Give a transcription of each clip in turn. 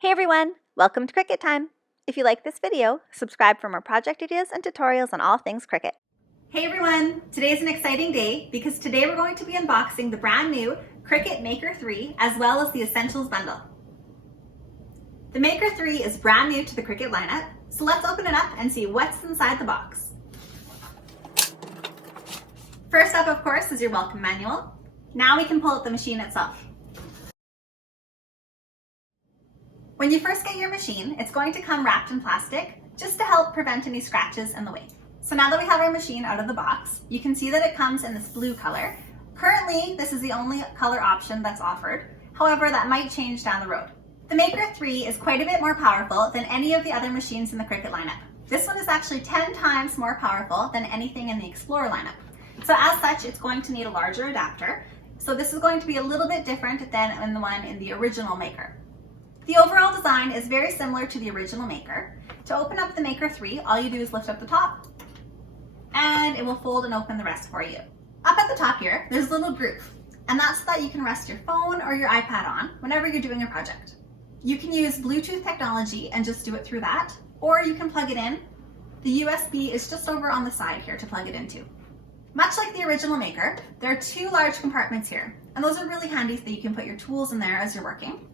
Hey everyone, welcome to Cricut Time. If you like this video, subscribe for more project ideas and tutorials on all things Cricut. Hey everyone, today's an exciting day because today we're going to be unboxing the brand new Cricut Maker 3 as well as the Essentials bundle. The Maker 3 is brand new to the Cricut lineup, so let's open it up and see what's inside the box. First up, of course, is your welcome manual. Now we can pull out the machine itself. When you first get your machine, it's going to come wrapped in plastic just to help prevent any scratches in the way. So now that we have our machine out of the box, you can see that it comes in this blue color. Currently, this is the only color option that's offered. However, that might change down the road. The Maker 3 is quite a bit more powerful than any of the other machines in the Cricut lineup. This one is actually 10 times more powerful than anything in the Explorer lineup. So as such, it's going to need a larger adapter. So this is going to be a little bit different than in the one in the original Maker. The overall design is very similar to the original Maker. To open up the Maker 3, all you do is lift up the top and it will fold and open the rest for you. Up at the top here, there's a little groove, and that's so that you can rest your phone or your iPad on whenever you're doing a project. You can use Bluetooth technology and just do it through that, or you can plug it in. The USB is just over on the side here to plug it into. Much like the original Maker, there are two large compartments here, and those are really handy so that you can put your tools in there as you're working.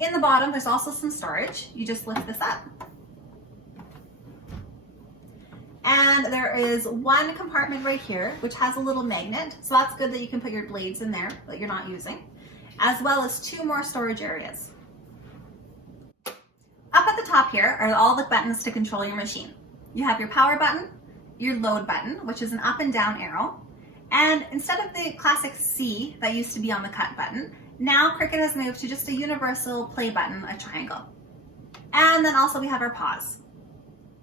In the bottom, there's also some storage. You just lift this up. And there is one compartment right here, which has a little magnet. So that's good that you can put your blades in there that you're not using, as well as two more storage areas. Up at the top here are all the buttons to control your machine. You have your power button, your load button, which is an up and down arrow. And instead of the classic C that used to be on the cut button, now Cricut has moved to just a universal play button, a triangle. And then also we have our pause.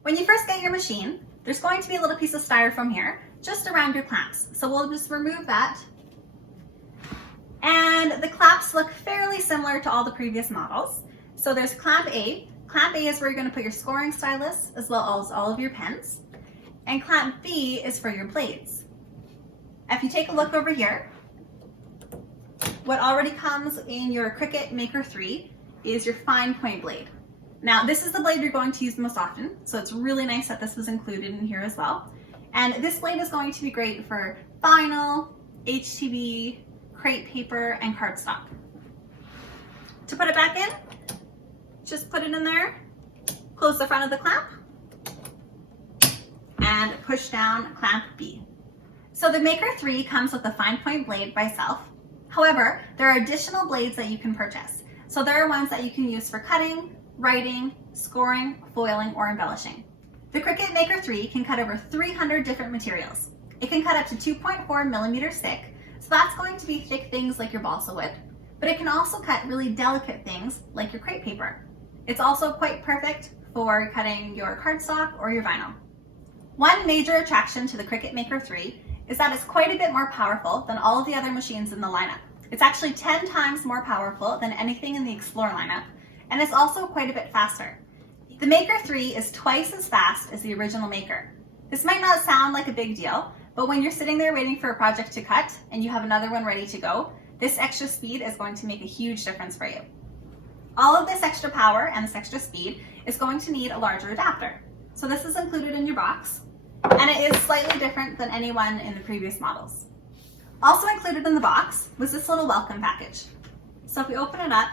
When you first get your machine, there's going to be a little piece of styrofoam here, just around your clamps. So we'll just remove that. And the clamps look fairly similar to all the previous models. So there's clamp A. Clamp A is where you're going to put your scoring stylus as well as all of your pens. And clamp B is for your blades. If you take a look over here, what already comes in your Cricut Maker 3 is your fine point blade. Now, this is the blade you're going to use the most often, so it's really nice that this was included in here as well. And this blade is going to be great for vinyl, HTV, crepe paper, and cardstock. To put it back in, just put it in there, close the front of the clamp, and push down clamp B. So the Maker 3 comes with the fine point blade by itself. However, there are additional blades that you can purchase. So there are ones that you can use for cutting, writing, scoring, foiling, or embellishing. The Cricut Maker 3 can cut over 300 different materials. It can cut up to 2.4 millimeters thick, so that's going to be thick things like your balsa wood, but it can also cut really delicate things like your crepe paper. It's also quite perfect for cutting your cardstock or your vinyl. One major attraction to the Cricut Maker 3 is that it's quite a bit more powerful than all of the other machines in the lineup. It's actually 10 times more powerful than anything in the Explorer lineup, and it's also quite a bit faster. The Maker 3 is twice as fast as the original Maker. This might not sound like a big deal, but when you're sitting there waiting for a project to cut and you have another one ready to go, this extra speed is going to make a huge difference for you. All of this extra power and this extra speed is going to need a larger adapter. So this is included in your box, and it is slightly different than any one in the previous models. Also included in the box was this little welcome package. So if we open it up,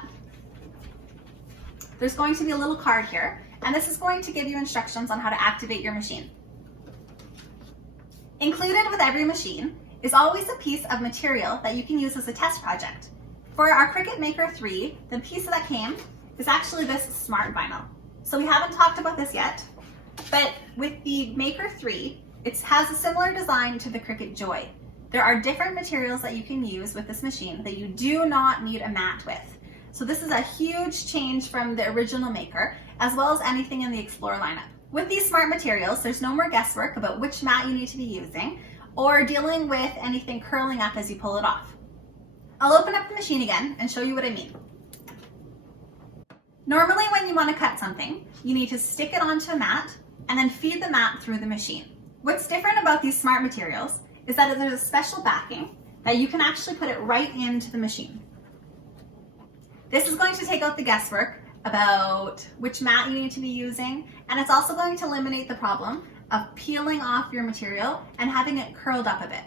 there's going to be a little card here, and this is going to give you instructions on how to activate your machine. Included with every machine is always a piece of material that you can use as a test project. For our Cricut Maker 3, the piece that came is actually this smart vinyl. So we haven't talked about this yet, but with the Maker 3, it has a similar design to the Cricut Joy. There are different materials that you can use with this machine that you do not need a mat with. So this is a huge change from the original Maker, as well as anything in the Explorer lineup. With these smart materials, there's no more guesswork about which mat you need to be using, or dealing with anything curling up as you pull it off. I'll open up the machine again and show you what I mean. Normally when you want to cut something, you need to stick it onto a mat and then feed the mat through the machine. What's different about these smart materials is that there's a special backing that you can actually put it right into the machine. This is going to take out the guesswork about which mat you need to be using, and it's also going to eliminate the problem of peeling off your material and having it curled up a bit.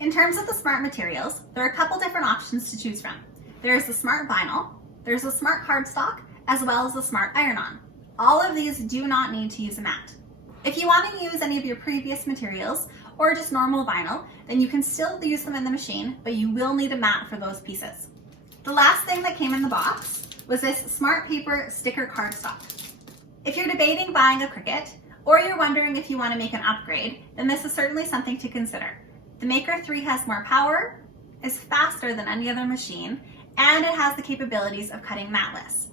In terms of the smart materials, there are a couple different options to choose from. There's the smart vinyl, there's the smart cardstock, as well as the smart iron-on. All of these do not need to use a mat. If you want to use any of your previous materials or just normal vinyl, then you can still use them in the machine, but you will need a mat for those pieces. The last thing that came in the box was this smart paper sticker cardstock. If you're debating buying a Cricut, or you're wondering if you want to make an upgrade, then this is certainly something to consider. The Maker 3 has more power, is faster than any other machine, and it has the capabilities of cutting matless.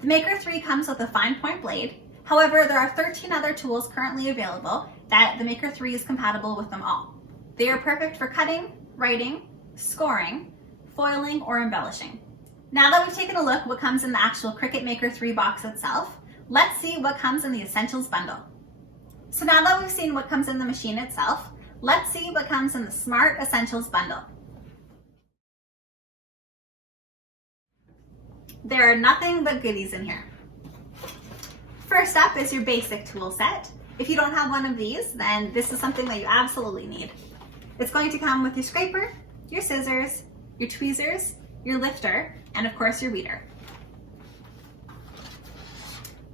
The Maker 3 comes with a fine point blade. However, there are 13 other tools currently available that the Maker 3 is compatible with them all. They are perfect for cutting, writing, scoring, foiling, or embellishing. Now that we've taken a look what comes in the actual Cricut Maker 3 box itself, let's see what comes in the Essentials bundle. So now that we've seen what comes in the machine itself, let's see what comes in the Smart Essentials bundle. There are nothing but goodies in here. First up is your basic tool set. If you don't have one of these, then this is something that you absolutely need. It's going to come with your scraper, your scissors, your tweezers, your lifter, and of course your weeder.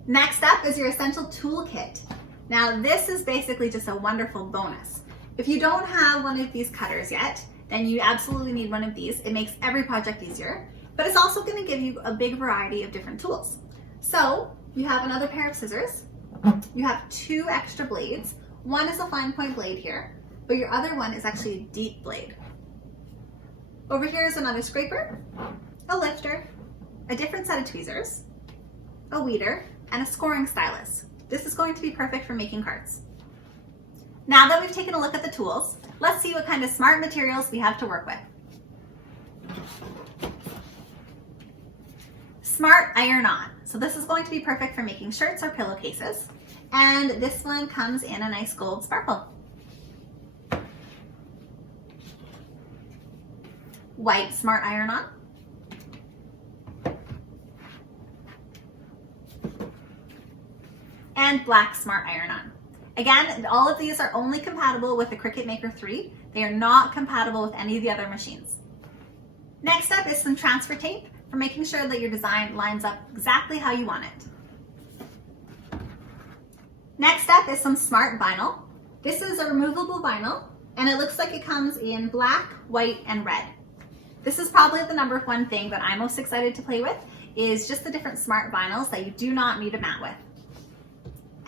Next up is your essential toolkit. Now this is basically just a wonderful bonus. If you don't have one of these cutters yet, then you absolutely need one of these. It makes every project easier, but it's also going to give you a big variety of different tools. So you have another pair of scissors, you have 2 extra blades. One is a fine point blade here, but your other one is actually a deep blade. Over here is another scraper, a lifter, a different set of tweezers, a weeder, and a scoring stylus. This is going to be perfect for making cards. Now that we've taken a look at the tools, let's see what kind of smart materials we have to work with. Smart iron-on. So this is going to be perfect for making shirts or pillowcases. And this one comes in a nice gold sparkle. White smart iron-on. And black smart iron-on. Again, all of these are only compatible with the Cricut Maker 3. They are not compatible with any of the other machines. Next up is some transfer tape for making sure that your design lines up exactly how you want it. Next up is some smart vinyl. This is a removable vinyl, and it looks like it comes in black, white, and red. This is probably the number one thing that I'm most excited to play with, is just the different smart vinyls that you do not need a mat with.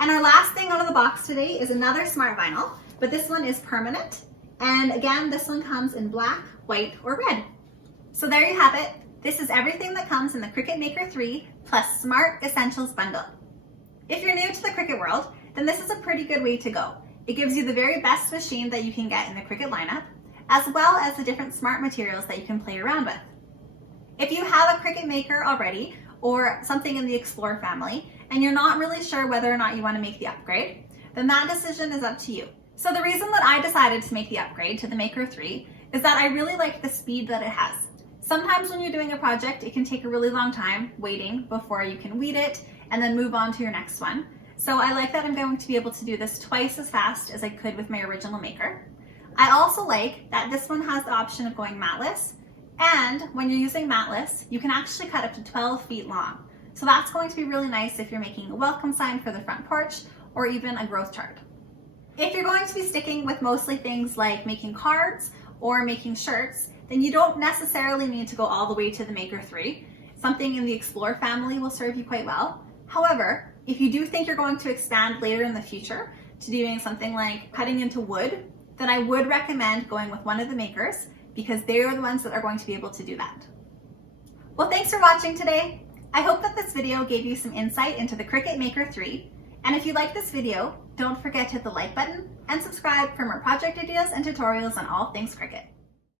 And our last thing out of the box today is another smart vinyl, but this one is permanent. And again, this one comes in black, white, or red. So there you have it. This is everything that comes in the Cricut Maker 3 plus Smart Essentials bundle. If you're new to the Cricut world, then this is a pretty good way to go. It gives you the very best machine that you can get in the Cricut lineup, as well as the different smart materials that you can play around with. If you have a Cricut Maker already, or something in the Explore family, and you're not really sure whether or not you want to make the upgrade, then that decision is up to you. So the reason that I decided to make the upgrade to the Maker 3 is that I really like the speed that it has. Sometimes when you're doing a project, it can take a really long time waiting before you can weed it and then move on to your next one. So I like that I'm going to be able to do this twice as fast as I could with my original Maker. I also like that this one has the option of going matless, and when you're using matless, you can actually cut up to 12 feet long. So that's going to be really nice if you're making a welcome sign for the front porch or even a growth chart. If you're going to be sticking with mostly things like making cards or making shirts, then you don't necessarily need to go all the way to the Maker 3. Something in the Explore family will serve you quite well. However, if you do think you're going to expand later in the future to doing something like cutting into wood, then I would recommend going with one of the Makers, because they are the ones that are going to be able to do that. Well, thanks for watching today. I hope that this video gave you some insight into the Cricut Maker 3. And if you like this video, don't forget to hit the like button and subscribe for more project ideas and tutorials on all things Cricut.